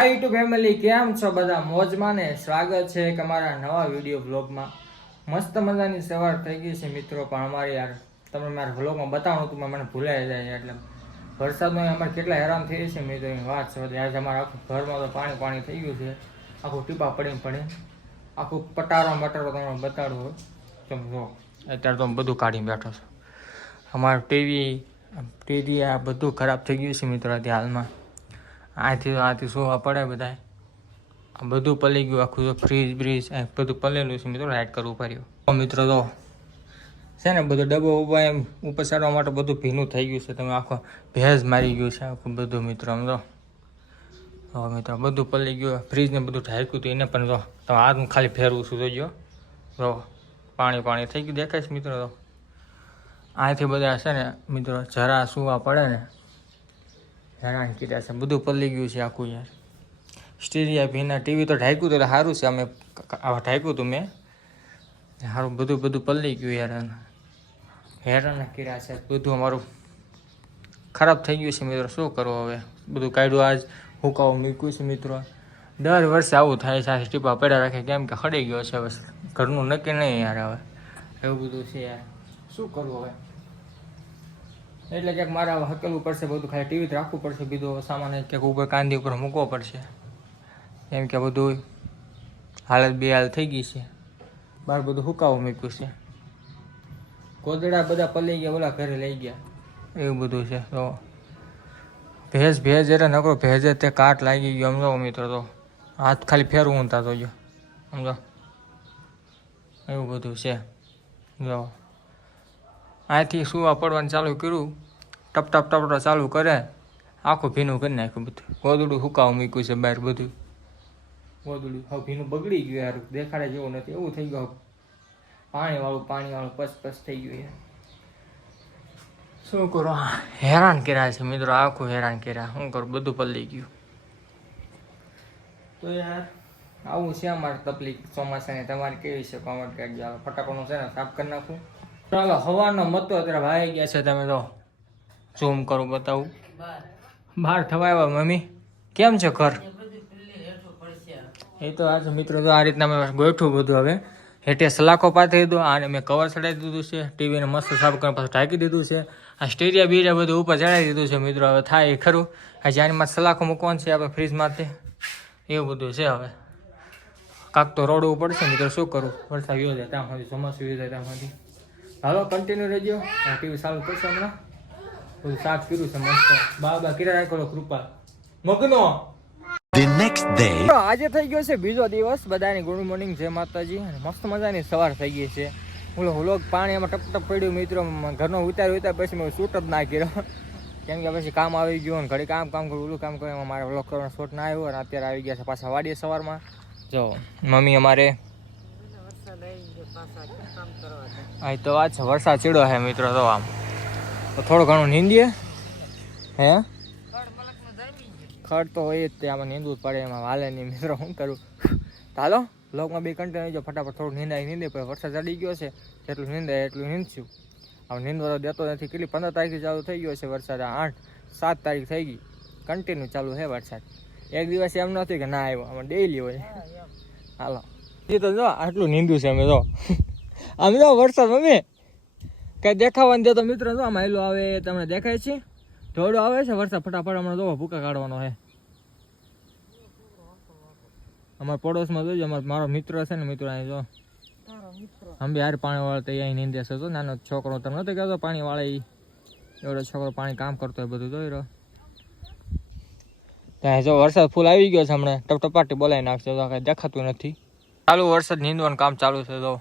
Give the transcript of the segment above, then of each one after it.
હાય two family કેમ છો બધા? મોજમાં ને સ્વાગત છે એક અમારા નવા વીડિયો વ્લોગમાં મસ્ત મજાની સવાર થઈ ગઈ છે મિત્રો, પણ અમારે યાર તમને મારા વ્લોગમાં બતાવવાનું હતું મને ભૂલાઈ જાય એટલે. વરસાદમાં અમારે કેટલા હેરાન થઈ છે મિત્રો વાત છે. આજે ઘરમાં તો પાણી પાણી થઈ ગયું છે. આખું ટીપા પડીને પડી આખું પટારો મટારો તમને બતાડવું તમે જો અત્યારે તો બધું કાઢીને બેઠો છો. અમારું ટીવી ટીવી આ બધું ખરાબ થઈ ગયું છે મિત્રો હાલમાં. આથી આથી સોવા પડે બધા આ બધું પલી ગયું, આખું તો ફ્રીજ બ્રીજ બધું પલેલું છે મિત્રો રાઈડ કરવું પડ્યું. તો મિત્રો તો છે ને બધો ડબ્બો ઊભા એમ ઉપર ચડવા માટે બધું ભીનું થઈ ગયું છે. તમે આખો ભેજ મારી ગયું છે આખું બધું મિત્રો, આમ તો તો મિત્રો બધું પલી ગયું ફ્રીજને બધું ઢાંક્યું હતું એને પણ જો તમે હાથ ખાલી ફેરવું છું, જોજો. જો, પાણી પાણી થઈ ગયું, દેખાય છે મિત્રો, તો. આથી બધા છે ને મિત્રો જરા સુવા પડે ને હેરાન કીધા છે. બધું પલ્લી ગયું છે આખું યાર. સ્ટીરિયા, ભીના, ટીવી તો ઢાંક્યું હતું એટલે સારું છે. અમે ઢાંક્યું હતું મેં. સારું બધું બધું પલ્લી ગયું યાર હેરાન કર્યા છે. બધું અમારું ખરાબ થઈ ગયું છે મિત્રો. શું કરવું હવે? બધું કાઢ્યું આજ. હુકાવો મૂક્યું છે મિત્રો. દર વર્ષે આવું થાય છે. આ ટીપા પડ્યા રાખે કેમ કે ખડી ગયો છે. બસ. ઘરનું નક્કી નહીં યાર હવે. એવું બધું છે યાર. શું કરવું હવે? એટલે ક્યાંક મારે હકેલવું પડશે બધું, ખાલી ટીવી રાખવું પડશે, બીજું સામાન ક્યાંક ઉપર કાંદી ઉપર મૂકવો પડશે. કેમ કે બધું હાલત બે હાલ થઈ ગઈ છે. બહાર બધું હુકાવું મૂક્યું છે. ગોદડા બધા પલી ગયા, ઓલા ઘરે લઈ ગયા. એવું બધું છે, તો ભેજ ભેજ એટલે નકરો ભેજ તે કાટ લાગી ગયો, સમજો મિત્રો તો. હાથ ખાલી ફેરવું તો ગયો, સમજો. એવું બધું છે જો અહીંથી સુવા પડવાનું ચાલુ કર્યું? ટપ ટપ ટપ ટપ ચાલુ કરે. આખું ભીનું કરી નાખ્યું બધું. ગોદડું સુકાવું મૂક્યું છે બહાર બધું. ગોદડું હવે ભીનું બગડી ગયું યાર. દેખાડે જેવું નથી. એવું થઈ ગયું પાણીવાળું પાણીવાળું પસ પસ થઈ ગયું યાર. શું કરો? હેરાન કર્યા છે મિત્રો. આખું હેરાન કર્યા. શું કરું? બધું પલળી ગયું. તો યાર, આવું છે અમારે તકલીફ ચોમાસાની. તમારે કેવી છે? કોમેન્ટ કરજો હાલો ફટાકડનું છે ને સાફ કરી નાખું. ચાલો, હવાનો મતો અત્યારે ભાઈ ગયા છે તમે તો ઝૂમ કરું બતાવું. બહાર થવા આવ્યા મમ્મી. કેમ છે ઘર? એ તો આજ મિત્રો તો આ રીતના મેં ગોઠવું બધું હવે. હેઠે સલાખો પાથરી દીધો અને મેં કવર ચડાવી દીધું છે ટીવીને મસ્ત સાફ કરીને પાછું ઢાંકી દીધું છે. આ સ્ટેરિયા બીજા બધું ઉપર ચડાવી દીધું છે મિત્રો, હવે થાય એ ખરું. આ જાનમાં સલાખો મૂકવાનું છે આપણે ફ્રીજમાંથી. એવું બધું છે હવે. કાંક તો રોડવું પડશે, મિત્રો શું કરું? વરસાદ ગયો જાય, ત્યાં સુધી ચોમાસું ગયો ત્યાં સુધી. હાલો કન્ટિન્યુ રહેજો. ટીવી ચાલુ કરશો હમણાં? બધું સાફ કર્યું છે મસ્ત. બાબા કિરા રાખો કૃપા. મગનો! આજે થઈ ગયો છે બીજો દિવસ. બધાની ગુડ મોર્નિંગ જય માતાજી. મસ્ત મજાની સવાર થઈ ગઈ છે. ઓલો વ્લોગ પાણી એમાં ટપ ટપ પડ્યું મિત્રો. ઘરનો ઉતાર ઉતાર પછી મેં શૂટ જ ના કર્યો. કેમ કે પછી કામ આવી ગયું ઘડી કામ કામ કર્યું ઓલું કામ કર્યું એમાં મારે વ્લોગ કરવાનો શૂટ ના આવ્યો અને અત્યારે આવી ગયા છે પાછા વાડીએ સવારમાં. જો મમ્મી અમારે આ તો આજ વરસાદ ચીડો છે મિત્રો તો આમ. થોડું ઘણું નીંદીએ. હે? ખડ તો હોય જ તે, આમાં નીંદવું પડે, એમાં હાલે નહીં. મિત્રો શું કરું? ચાલો લોકમાં બે કન્ટિન્યુ જો ફટાફટ થોડું નીંદાય, નીંદે પછી વરસાદ ચડી ગયો છે. જેટલું નીંદાય એટલું નીંદશું. હવે નીંદવાનો દેતો નથી. કેટલી? પંદર તારીખે ચાલુ થઈ ગયો છે વરસાદ. આઠ, સાત તારીખ થઈ ગઈ. કન્ટિન્યુ ચાલુ છે વરસાદ. એક દિવસ એમ નથી કે ના આવ્યો. આમાં ડેઈલી હોય. હાલો. એ તો જો આટલું નીંદું છે અમે તો આમ જો વરસાદ મમ્મી. કઈ દેખાવાનું દે તો મિત્રો જો આમાં હેલો આવે તમને દેખાય છે? થોડો આવે છે વરસાદ ફટાફટ હમણાં જો ભૂકા કાઢવાનો છે. અમારા પડોશમાં જોજો અમારો મારો મિત્ર છે ને મિત્ર અહીં જો. આમ બી હારે પાણી વાળા તો અહીં નીંદે છે તો નાનો છોકરો તમે નથી કહેતો પાણી વાળા એ એવડો છોકરો પાણી કામ કરતો હોય બધું જોઈ રહ્યો ત્યાં જો વરસાદ ફૂલ આવી ગયો છે હમણાં. ટપટપાટી બોલાવી નાખશે તો કાંઈ દેખાતું નથી. ચાલુ વરસાદ નીંદવાનું કામ ચાલુ છે, તો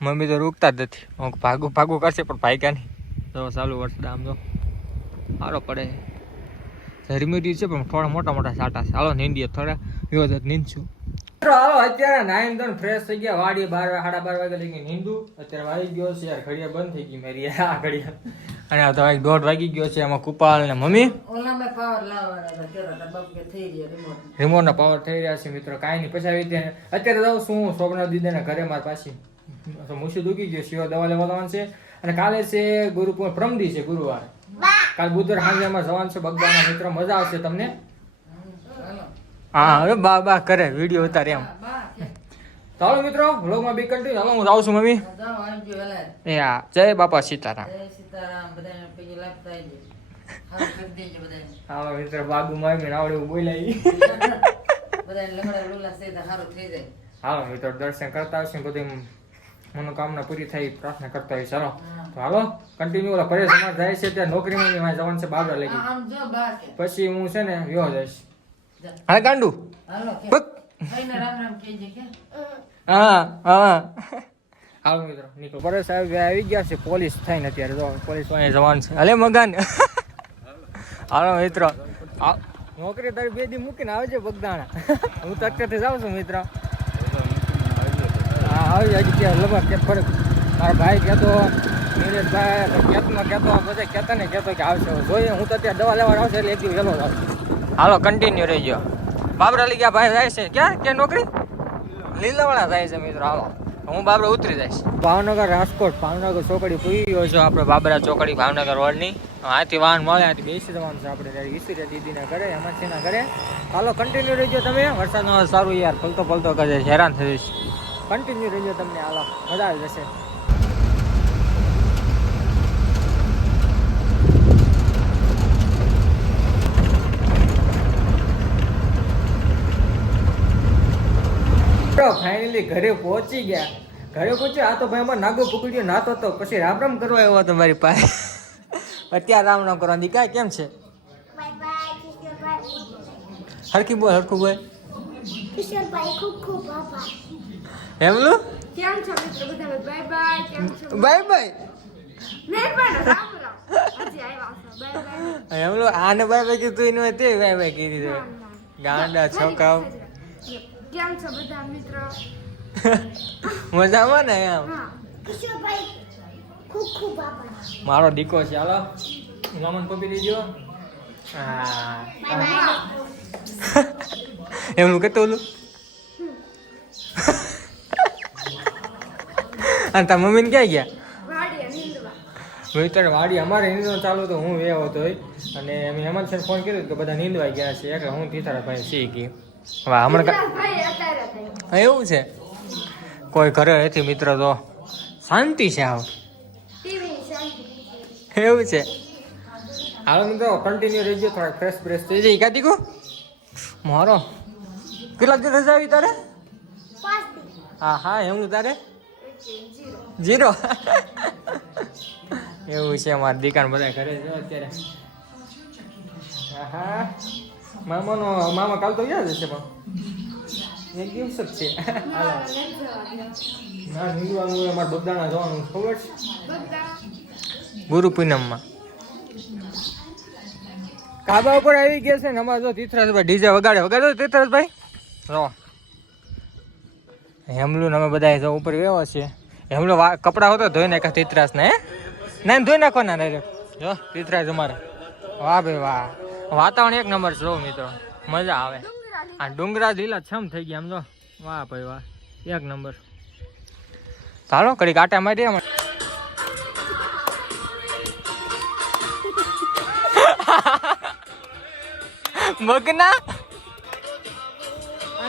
મમ્મી તો રૂકતા જ નથી. હું ભાગું ભાગું કરશે, પણ ભાગ્યા નહીં. તો ચાલુ વરસાદ આમ તો સારો પડે. ઝરમીરી છે, પણ થોડા મોટા મોટા સાટા છે. હાલો, નીંદીએ થોડા. વ્યવસ્થિત નીંદશું. હાલો અત્યારે નાઈન ધોન ફ્રેશ થઈ ગયા. વાડી બાર સાડા બાર વાગે લઈ હિન્દુ અત્યારે વાગી ગયો છે યાર ઘડિયા બંધ થઈ ગઈ મારી આ ઘડિયા અને આ તો એક દોઢ વાગી ગયો છે એમાં કુપાલ ને મમ્મી. રિમોટ ના પાવર થઈ રહ્યા છે મિત્રો. કાંઈ નહીં પછી આવી અત્યારે જાઉં શું શોભના દીદાને ઘરે માર પાછી તો મુશી દુખી ગયો શિવ દવા લેવા જવાનું છે. અને કાલે છે ગુરુ પ્રમદી છે ગુરુવાર. કાલ બુધવાર સાંજે અમારે જવાનું છે બગદાના મિત્રો મજા આવશે તમને. હા હવે બા બા કરે વીડિયો ઉતારે એમ ચાલો મિત્રો વ્લોગમાં બી કન્ટિન્યુ ચાલો હું જાઉં છું મમ્મી. એ હા જય બાપા સીતારામ જય સીતારામ બધાને પગે લાગતા આવજો. હારું કરી દેજો બધાને. હા મિત્ર બાબુ મામી આવડે બોલાય બધાને લંગડા લુલા છે તો સારું થઈ જાય હાલો મિત્રો દર્શન કરતા આવશે બધી મનોકામના પૂરી થઈ પ્રાર્થના કરતા હોય ચાલો તો હાલો કન્ટિન્યુ ઓલા પરેશ જાય છે ત્યાં નોકરીમાં જવાનું છે બાબરા લઈ કે. પછી હું છે ને વ્યો જઈશ. હા ગાંડુ. હા હા. હાલો મિત્રો નીકળો. પરેશ આવી આવી ગયા છે પોલીસ થઈને અત્યારે. જો પોલીસ અહીંયા જવાનું છે. અલે મગાન. હાલો. મિત્રો. આ- નોકરી તારી બે દી મૂકીને આવજે બગદાણા. હું તો અત્યારથી જાઉં છું મિત્ર. હા આવી હજી ત્યાં લગભગ કે ફરક. મારા ભાઈ કહેતો નીરજભાઈ કહેતો કહેતો બધે કહેતા ને કેતો કે આવશે. જોઈએ હું તો ત્યાં દવા લેવા આવશે એટલે એક દિવસ વહેલો હાલો કન્ટિન્યુ રહી ગયો બાબરા લઈ ગયા ભાઈ જાય છે? ક્યાં? ક્યાં નોકરી? લીલાવાળા જાય છે મિત્રો હાલો. હું બાબરા ઉતરી જઈશ. ભાવનગર રાજકોટ ભાવનગર ચોકડી પૂરી ગયો છો આપણે બાબરા ચોકડી ભાવનગર રોડની આથી વાહન મળે આથી બેસી જવાનું છે આપણે ઈશ્વરી દીદીના ઘરે એમાંથી ઘરે. હાલો કન્ટિન્યુ રહેજો તમે. વરસાદનો સારું યાર ફલતો ફલતો કરે હેરાન હેરાન થઈશ કન્ટિન્યુ રહેજો તમને હાલો. મજા આવી જશે. ફાઇનલી ઘરે પહોંચી ગયા. ઘરે પહોંચ્યો આ તો ભાઈ અમારે નાગો પકડ્યો નાતો તો. પછી રામ રામ કરવા આવ્યો તમારી મારી પાસે. અત્યારે રામ રામ કરવા દીકા કેમ છે? હરખી બોલ હરખું બોલ. આભાર. એમલું કેમ છો મિત્રો? બધા બાય બાય બાય એમલું આને બાય બાય કીધું એનું તે બાય બાય કીધી ગાંડા છોકરાઓ. કેમ છો બધા મિત્રો? મજામાં ને એમ? કિશોરભાઈ ખૂબ ખૂબ આભાર. મારો દીકો છે હાલો. નમન પપી દીજો હા બાય બાય એમનું કેતો ઓલું અને તાર મમ્મીને ક્યાં ગયા? વાડીએ નીંદવા. હું ત્યારે વાડી અમારે નીંદો ચાલુ તો હું એ હતો. અને અમે હેમંત સર ફોન કર્યો કે બધા નીંદવા ગયા છે એટલે હું તીથારા ભાઈ શી વાહ હમણાં એવું છે? કોઈ ઘરે નથી મિત્ર તો? શાંતિ છે આવ. એવું છે? હાલો મિત્રો કન્ટિન્યુ રહેજો થોડા ફ્રેશ ફ્રેશ થઈ જાય. કાઢી કો મારો કેટલા દિવસ રજા આવી તારે? હા હા એમનું તારે? જીરો. જીરો. એવું છે મારા દીકાન બધા ઘરે જો અત્યારે. હા. મામાનો મામા કાલ તો યાદ હશે પણ. એક દિવસ જ છે. ના નીકળવાનું અમારે બગદાણા જવાનું ખબર છે? ગુરુ પૂનમમાં. કાબા ઉપર આવી ગયા છે ને અમારે જો તીર્થરાજભાઈ ડીજે વગાડે. વગાડો તીર્થરાજભાઈ? રો હેમલું અમે બધા જો ઉપર વ્યવા છે. હેમલું વા કપડા હોતો ધોઈ નાખા તીથરાજ ને હે? ના ધોઈ નાખવાના ડાયરેક્ટ. જો તીર્થરાજ અમારે. વાહ ભાઈ વાહ. વાતાવરણ એક નંબર જો મિત્રો. મજા આવે. આ ડુંગરા લીલા છમ થઈ ગયા આમ જો. વાહ ભાઈ વાહ. એક નંબર. ચાલો, કડી કાંટા મારી દે મગના?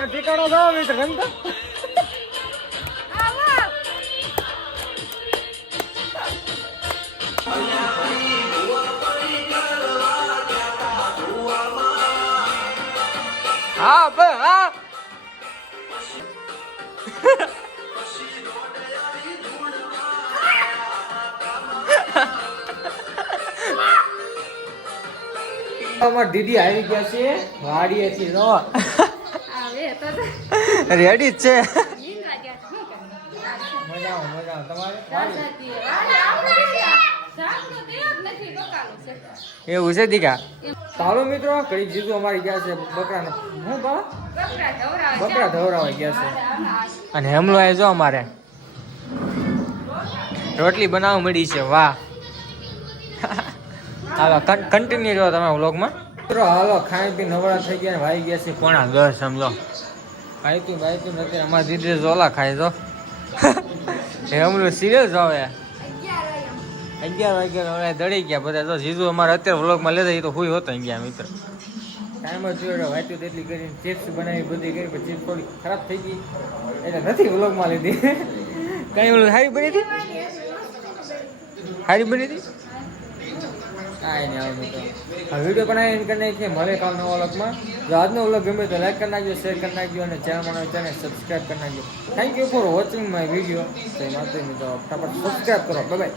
ઠીકાણો જાઓ, મિત્ર અમાર દીદી આવી ગયા છે. વાડીએથી રો આવે તો રેડી જ છે. મજા મજા તમારે? એવું છે દીકા? ચાલો મિત્રો કઈ જીજુ અમારી ગયા છે બકરાને. હું બા બકરા ધવરાવા ગયા છે. અને હેમલો આવી જો અમારે. રોટલી બનાવવા મળી છે વાહ. હાલો કન્ટિન્યુ રહો તમે વ્લોગમાં. મિત્રો હાલો ખાઈ પી નવરા થઈ ગયા વાઈ ગયા છે પોણા દસ સમજો ખાઈ તું ભાઈ તું નથી અમારે દીદી ઝોલા ખાય તો હેમલું સિરિયલ આવે અગિયાર વાગ્યા હવે દડી ગયા બધા. તો જીજુ અમારે અત્યારે વ્લોગમાં લેતા એ તો હુઈ હોતો ગયા મિત્ર. ટાઈમ જ જોયો વાંચ્યું તેટલી કરીને ચિપ્સ બનાવી બધી કરી પણ ચિપ્સ થોડી ખરાબ થઈ ગઈ. એટલે નથી વ્લોગમાં લીધી. કઈ ઓલું સારી બની હતી? સારી બની હતી? કાંઈ નહીં આવડું આ વીડિયો બનાવીને કરી નાખીએ મળે કાલ નવા વ્લોગમાં. જો આજનો વ્લોગ ગમે તો લાઈક કરી નાખજો શેર કરી નાખજો અને ચેનલ ચેનલ સબસ્ક્રાઈબ કરી નાખજો. Thank you for watching my video તો એ તો ફટાફટ સબસ્ક્રાઈબ કરો. બાય